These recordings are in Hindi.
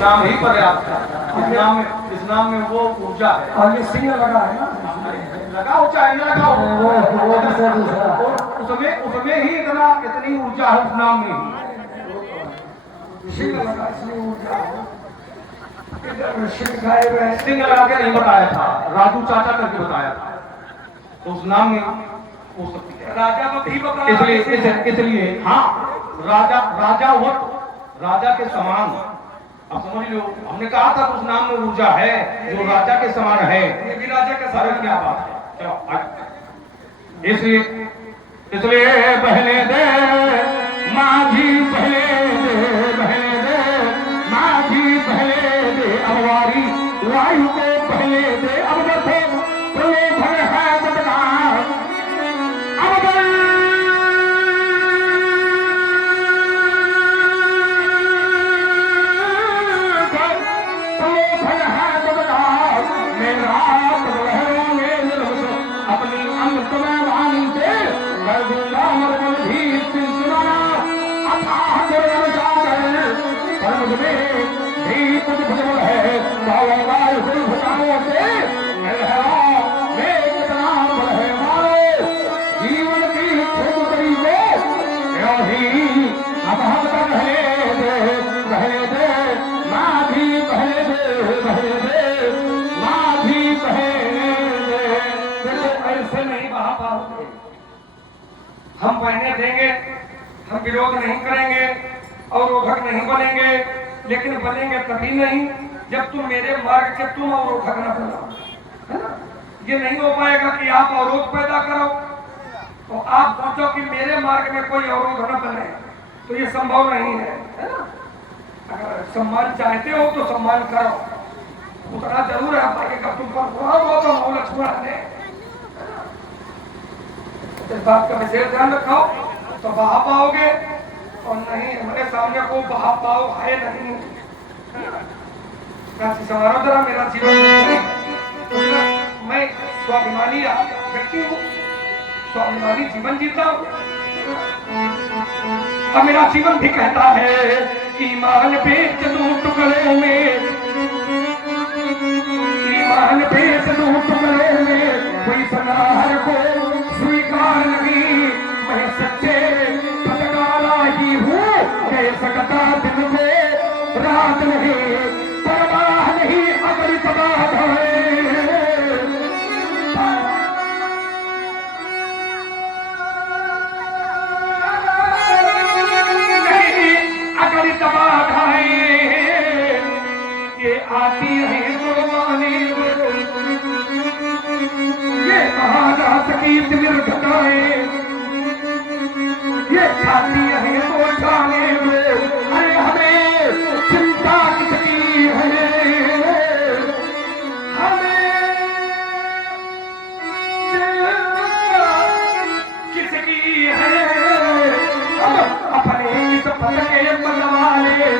नाम ही पर्याप्त है। इस नाम में वो ऊर्जा है। और ये सिंह लगा है ना, लगाओ चाहे न लगाओ, वो दूसरा उसमें ही इतनी ऊर्जा है उस नाम में ही। सिंह लगा इसमें ऊर्जा है। सिंह खाए हुए सिंह लगा के नहीं बताया था, राजू चाचा करके बताया था, तो उस नाम में हो सकती है। राजा को भी बताया, इसलिए हाँ, राजा वो राजा के समान। अब समझ लो, हमने कहा था उस नाम में ऊर्जा है जो राजा के समान है। ये भी राजा के सारे क्या बात है। चलो इसलिए पहले दे माझी, पहले दे माझी, पहले दे अमवारी, वायु को पहले दे। अब देखो प्रलोभन है बदनाम, अब हम पढ़ने देंगे, हम विरोध नहीं करेंगे और रोधक नहीं बनेंगे, लेकिन बनेंगे तभी नहीं जब तुम मेरे मार्ग के तुम अवरोधक न बनाओ, है ना। ये नहीं हो पाएगा कि आप अवरोध पैदा करो, तो आप सोचो कि मेरे मार्ग में कोई अवरोध न बने, तो ये संभव नहीं है, है ना। अगर सम्मान चाहते हो तो सम्मान करो, उतना जरूर है भाई का तुम पर तो मौल लक्ष्मण है। इस बात का विशेष ध्यान रखो तो बहा पाओगे, और नहीं हमारे सामने को बहा पाओ है नहीं। समारोह जरा मेरा जीवन, मैं स्वाभिमानी व्यक्ति हूँ, स्वाभिमानी जीवन जीता हूँ, और मेरा जीवन भी कहता है ईमान बेच दूं टुकड़े में, ईमान बेच दूं टुकड़े में, कोई सनाहर को स्वीकार नहीं, मैं सच्चे पटकारा ही हूँ, कह सकता दिन में रात नहीं, परवाह नहीं अगर तबाह है, नहीं अगर तबाह है, ये आती है कुर्बानी, ये महादास की निर्घटाएं, ये छाती है वो जाने दो, अरे हमें चिंता किसकी है, हमें चिंता किसकी है, अपने इस पल के बनवाले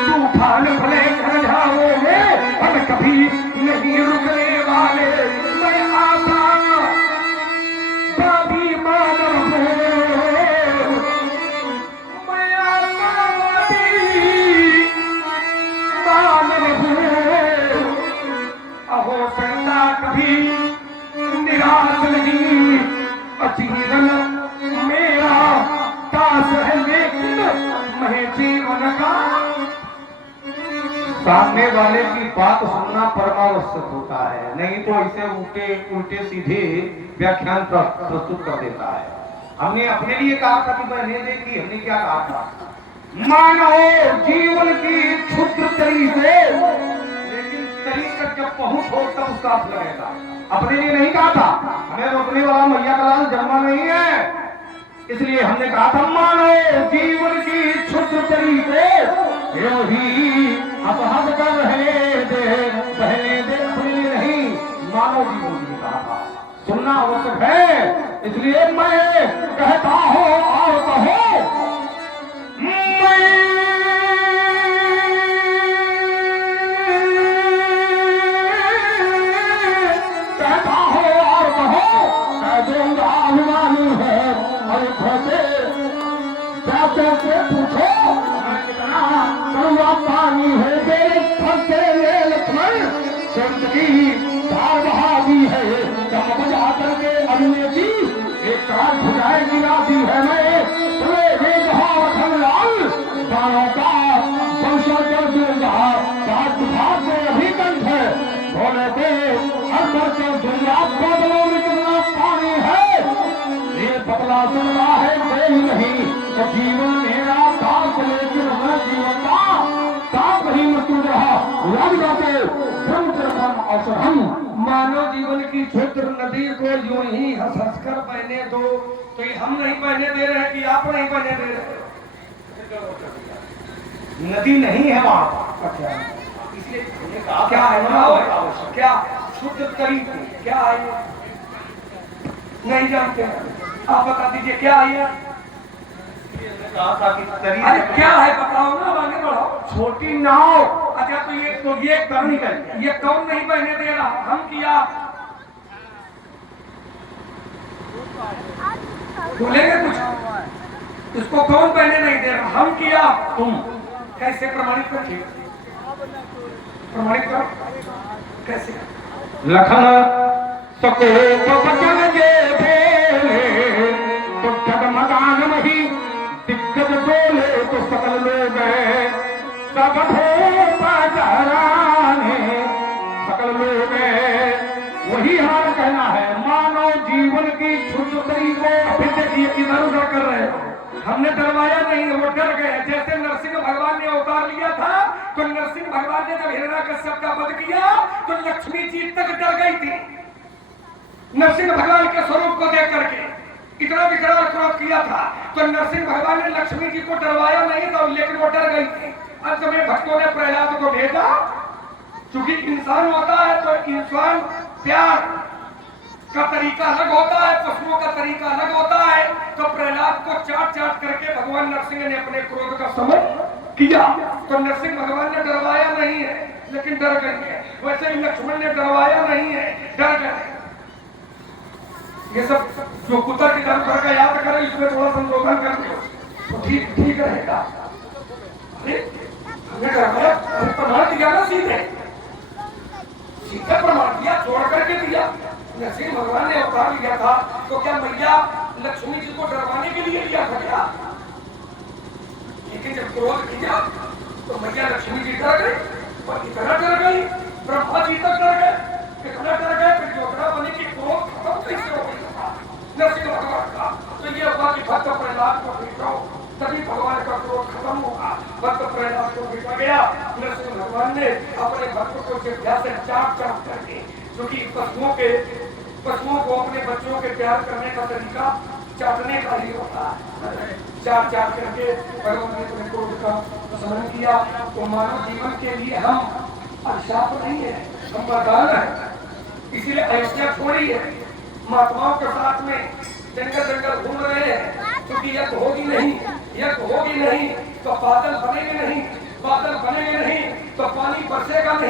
तूफान भले घर जाओगे, हम कभी नहीं रुकने वाले, मैं आशा बाबी मानव हूँ, मैं आशावादी मानव हूँ, अहो सकता कभी निराश नहीं, जीवन मेरा दास है लेकिन मैं जीवन का। सामने वाले की बात सुनना परमावश्यक होता है, नहीं तो इसे उल्टे सीधे व्याख्यान प्रस्तुत कर देता है। हमने अपने लिए कहा था कि मैंने देखी, हमने क्या कहा था, मानो जीवन की क्षुद्र तरी से, लेकिन तरी तक जब पहुंच हो तब उसका अर्थ लगेगा। अपने लिए नहीं कहा था, हमें रोकने वाला मैया का लाल जन्मा नहीं है, इसलिए हमने कहा था मानो जीवन की क्षुद्र तरी से ही अपहद कर रहे दे, पहले दे अपने लिए नहीं, मानव जीवन की कहा था, सुनना आवश्यक है। इसलिए मैं कहता हूं और कहो, मैं कहता हूं और कहो, कह दूंगा अभिमानी है, और खोजे से पूछो मैं कितना रक्त की धार बहा दी है, चमक जाकर के अरुणे की एक कार भुजाएं गिरा दी है। मैं तुम्हें देख रखन लाल बाणों का वंशज कर दूंगा, सात भाग में अभी कंठ है भोले को हर बर्तन दुनिया बादलों में कितना पानी है, ये बदला सुनना है कोई नहीं, तो जीवन मेरा साथ लेकिन मैं जीवन का साथ नहीं मृत्यु रहा लग जाते ब्रह्मचर्यम औषधम। मानव जीवन की क्षुद्र नदी को यूं ही हंस हंस कर बहने दो, तो ये हम नहीं बहने दे रहे हैं कि आप नहीं बहने दे रहे? नदी नहीं है वहां, अच्छा, इसलिए हमने कहा क्या है बताओ, क्या शुद्ध तरीके क्या है ये? नहीं जानते, आप बता दीजिए क्या है ये? कहा था कि तरी अरे क्या है बताओ ना, आगे बढ़ो। छोटी नाव। अच्छा तो ये करनी कर ये कौन नहीं बहने दे रहा, हम किया? बोलेंगे कुछ? इसको कौन बहने नहीं दे रहा, हम किया तुम? कैसे प्रमाणित करिए, प्रमाणित करो कैसे? लखन सको बचन जे भेले तो जगमगान मही दिग्गज बोले तो सकल लोग सब पजराने सकल लोग। वही हमारा कहना है, मानव जीवन की क्षुद्र तरीकों। फिर देखिए किधर उधर कर रहे हो, हमने डरवाया नहीं, वो डर गए। जैसे नरसिंह भगवान ने अवतार लिया था, तो नरसिंह भगवान ने जब हिरण्यकश्यप का वध किया तो लक्ष्मी जी तक डर गई थी नरसिंह भगवान के स्वरूप को देख करके, इतना विकराल क्रोध किया था। तो नरसिंह भगवान ने लक्ष्मी जी को डरवाया नहीं था, लेकिन वो डर गई थी। अंत में भक्तों ने प्रहलाद को भेजा, क्योंकि इंसान होता है तो इंसान प्यार का तरीका अलग होता है, पशुओं का तरीका अलग होता है। तो प्रहलाद को चाट चाट करके भगवान नरसिंह ने अपने क्रोध का शमन किया। तो नरसिंह भगवान ने डरवाया नहीं है, लेकिन डर गए। वैसे ही लक्ष्मण ने डरवाया नहीं है, डर गए। ये सब जो कुतर की तरफ का याद करें, इसमें थोड़ा संशोधन कर दो तो ठीक रहेगा। हमने प्रमाण दिया ना, सीधे प्रमाण दिया, छोड़ करके दिया। नरसिंह भगवान ने अवतार लिया था, तो क्या मैया लक्ष्मी जी को डरवाने के लिए लिया था क्या? लेकिन जब क्रोध किया तो मैया लक्ष्मी जी डर गई, और इतना डर गई ब्रह्मा जी तक डर गए, कितना डर गए। फिर ज्योतिरा बनी की क्रोध खत्म कैसे हो गई था नरसिंह भगवान का? तो ये हुआ कि भक्त प्रहलाद को भेजो, तभी भगवान का क्रोध खत्म होगा। भक्त प्रहलाद को भेजा गया, नरसिंह भगवान ने अपने भक्त को जिह्वा से चाट चाट करके, क्योंकि पशुओं को अपने बच्चों के प्यार करने का तरीका चाटने का ही होता है। चाट चाट करके भगवान ने अपने क्रोध का स्मरण किया। तो मानव जीवन के लिए हम अभिशाप नहीं है, हम वरदान है। इसीलिए अयोध्या छोड़ी है, महात्माओं के साथ में जंगल घूम रहे हैं, क्योंकि यज्ञ होगी नहीं तो बादल बनेंगे नहीं, बादल बनेंगे नहीं तो पानी बरसेगा नहीं।